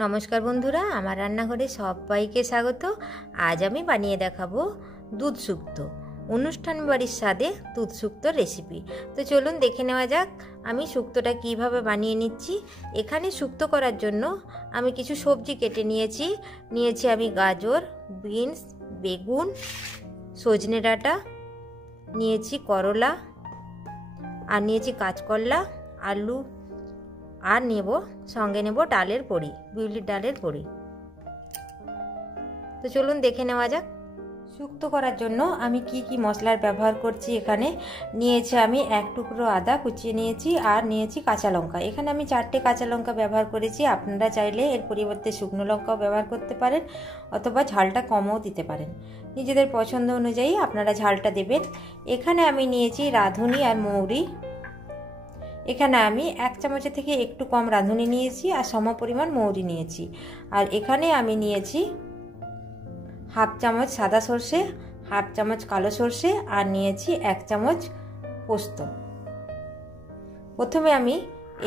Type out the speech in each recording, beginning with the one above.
নমস্কার বন্ধুরা, আমার রান্নাঘরে সবাইকে স্বাগত। আজ আমি বানিয়ে দেখাবো দুধ শুক্তো, অনুষ্ঠান বাড়ির স্বাদে দুধ শুক্তোর রেসিপি। তো চলুন দেখে নেওয়া যাক আমি শুক্তোটা কিভাবে বানিয়ে নিচ্ছি। এখানে শুক্তো করার জন্য আমি কিছু সবজি কেটে নিয়েছি আমি গাজর, বিনস, বেগুন, সজনে ডাঁটা, নিয়েছি করলা, আর নিয়েছি কাঁচকলা, আলু, আর সঙ্গে নেব ডালের বড়ি, বিউলির ডালের বড়ি। তো চলুন দেখে নেওয়া যাক। শুক্তো করার জন্য আমি কি মশলার ব্যবহার করছি। এখানে নিয়েছি আমি এক টুকরো আদা কুচিয়ে নিয়েছি, আর নিয়েছি কাঁচা লঙ্কা। এখানে আমি 4টে কাঁচা লঙ্কা ব্যবহার করেছি। আপনারা চাইলে এর পরিবর্তে শুকনো লঙ্কাও ব্যবহার করতে পারেন, অথবা ঝালটা কমও দিতে পারেন। নিজেদের পছন্দ অনুযায়ী আপনারা ঝালটা দেবেন। এখানে আমি নিয়েছি রাঁধুনি আর মৌরি। এখানে আমি 1 চামচের থেকে একটু কম রাঁধুনি নিয়েছি, আর সম পরিমাণ মৌরি নিয়েছি। আর এখানে আমি নিয়েছি হাফ চামচ সাদা সর্ষে, হাফ চামচ কালো সর্ষে, আর নিয়েছি 1 চামচ পোস্ত। প্রথমে আমি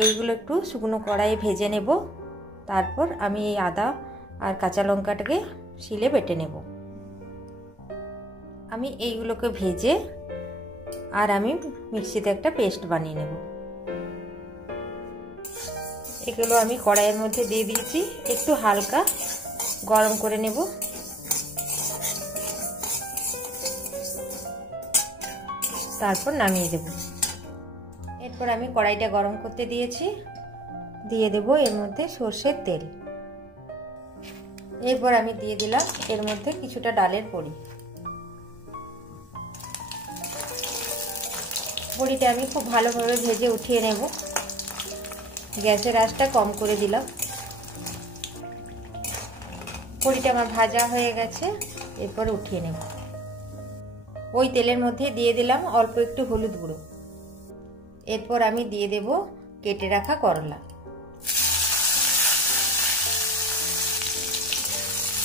এইগুলো একটু শুকনো কড়াইয়ে ভেজে নেব, তারপর আমি এই আদা আর কাঁচা লঙ্কাটাকে শিলে বেটে নেব। আমি এইগুলোকে ভেজে আর আমি মিক্সিতে একটা পেস্ট বানিয়ে নেব। এগুলো আমি কড়াইয়ের মধ্যে দিয়ে দিয়েছি, একটু হালকা গরম করে নেব। তারপর নামিয়ে দেব। এরপর আমি কড়াইটা গরম করতে দিয়েছি, দিয়ে দেব এর মধ্যে সর্ষের তেল। এরপর আমি দিয়ে দিলাম এর মধ্যে কিছুটা ডালের বড়ি। বড়িটা আমি খুব ভালোভাবে ভেজে উঠিয়ে নেব। গ্যাসের আঁচটা কম করে দিলাম। বড়িটা আমার ভাজা হয়ে গেছে, এরপর উঠিয়ে নেব। ওই তেলের মধ্যে দিয়ে দিলাম অল্প একটু হলুদ গুঁড়ো। এরপর আমি দিয়ে দেব কেটে রাখা করলা।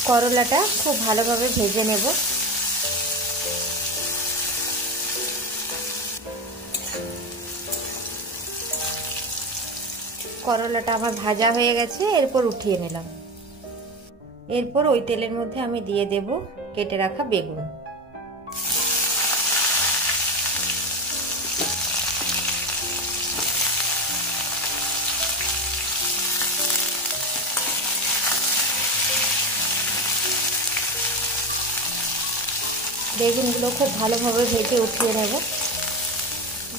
করলাটা খুব ভালোভাবে ভেজে নেব। করলাটা আমার ভাজা হয়ে গেছে, এরপর উঠিয়ে নিলাম। এরপর ওই তেলের মধ্যে আমি দিয়ে দেব কেটে রাখা বেগুন। বেগুনগুলো খুব ভালোভাবে ভেজে উঠিয়ে নেব।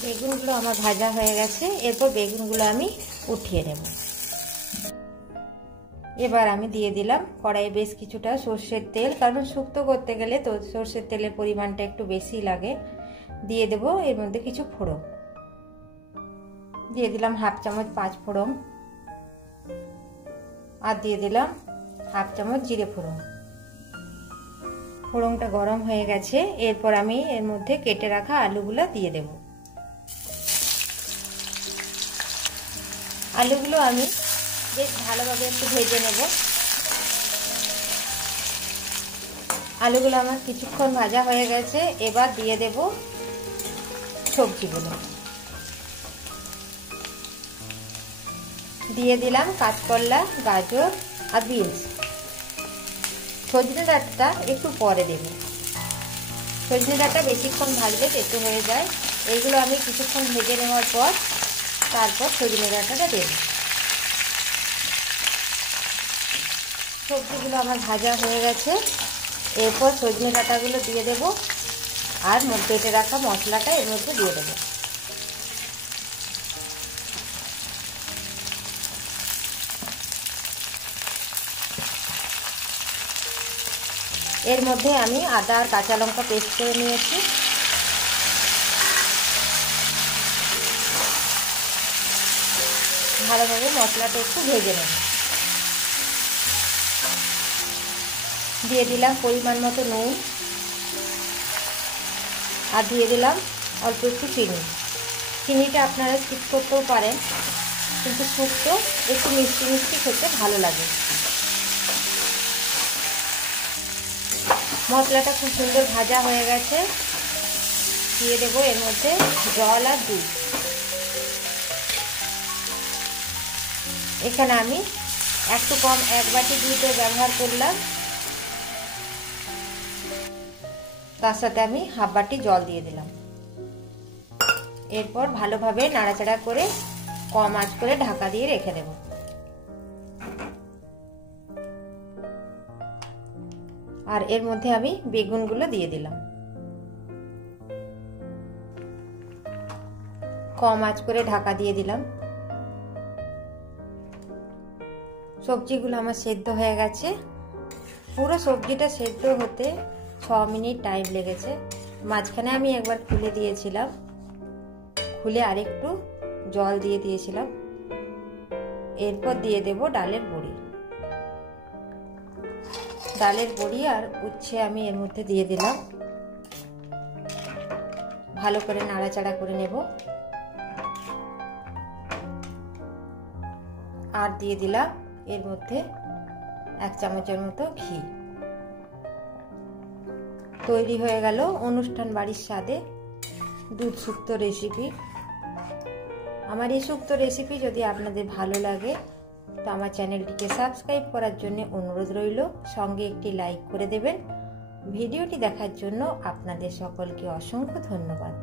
বেগুনগুলো আমার ভাজা হয়ে গেছে, এরপর বেগুনগুলো আমি উঠিয়ে নেব। এবার আমি দিয়ে দিলাম কড়াইয়ে বেশ কিছুটা সর্ষের তেল, কারণ শুক্তো করতে গেলে তো সর্ষের তেলের পরিমাণটা একটু বেশি লাগে। দিয়ে দেব এর মধ্যে কিছু ফোড়ন। দিয়ে দিলাম হাফ চামচ 5 ফোড়ন, আর দিয়ে দিলাম হাফ চামচ জিরে ফোড়ন। ফোড়নটা গরম হয়ে গেছে, এরপর আমি এর মধ্যে কেটে রাখা আলুগুলো দিয়ে দেব। আলুগুলো আমি বেশ ভালোভাবে একটু ভেজে নেব। আলুগুলো আমার কিছুক্ষণ ভাজা হয়ে গেছে, এবার দিয়ে দেব সবজিগুলো। দিয়ে দিলাম কাঁচকলা, গাজর আর বিনস। সজনে ডাঁটাটা একটু পরে দেব। সজনে ডাঁটা বেশিক্ষণ ভাজলে তেতো হয়ে যায়। এইগুলো আমি কিছুক্ষণ ভেজে নেওয়ার পর তারপর সজনে ডাঁটাটা দেব। সবজিগুলো আমার ভাজা হয়ে গেছে, এরপর সজনে ডাঁটাগুলো দিয়ে দেব, আর কেটে রাখা মশলাটা এর মধ্যে দিয়ে দেব। এর মধ্যে আমি আদা আর কাঁচা লঙ্কা পেস্ট করে নিয়েছি। ভালোভাবে মশলাটা একটু ভেজে নেব। দিয়ে দিলাম পরিমাণ মতো নুন, আর দিয়ে দিলাম অল্প একটু চিনি। চিনিটা আপনারা স্কিপ করতেও পারেন, কিন্তু শুক্তো একটু মিষ্টি মিষ্টি খেতে ভালো লাগে। মশলাটা খুব সুন্দর ভাজা হয়ে গেছে। দিয়ে দেবো এর মধ্যে জল আর দুধ। এখানে আমি একটু কম 1 বাটি দুধ ব্যবহার করলাম, তার সাথে আমি হাফ বাটি জল দিয়ে দিলাম। এরপর ভালোভাবে নাড়াচাড়া করে কম আঁচ করে ঢাকা দিয়ে রেখে দেব। আর এর মধ্যে আমি বেগুনগুলো দিয়ে দিলাম, কম আঁচ করে ঢাকা দিয়ে দিলাম। সবজিগুলো আমার সেদ্ধ হয়ে গেছে। পুরো সবজিটা সেদ্ধ হতে 6 মিনিট টাইম লেগেছে। মাঝখানে আমি একবার খুলে দিয়েছিলাম, খুলে আরেকটু জল দিয়ে দিয়েছিলাম। এরপর দিয়ে দেব ডালের বড়ি। ডালের বড়ি আর উচ্ছে আমি এর মধ্যে দিয়ে দিলাম, ভালো করে নাড়াচাড়া করে নেব। আর দিয়ে দিলাম এর মধ্যে 1 চামচের মতো ঘি। তৈরি হয়ে গেল অনুষ্ঠান বাড়ির স্বাদে দুধ শুক্তো রেসিপি। আমার এই শুক্তো রেসিপি যদি আপনাদের ভালো লাগে তো আমার চ্যানেলটিকে সাবস্ক্রাইব করার জন্য অনুরোধ রইল, সঙ্গে একটি লাইক করে দেবেন। ভিডিওটি দেখার জন্য আপনাদের সকলকে অসংখ্য ধন্যবাদ।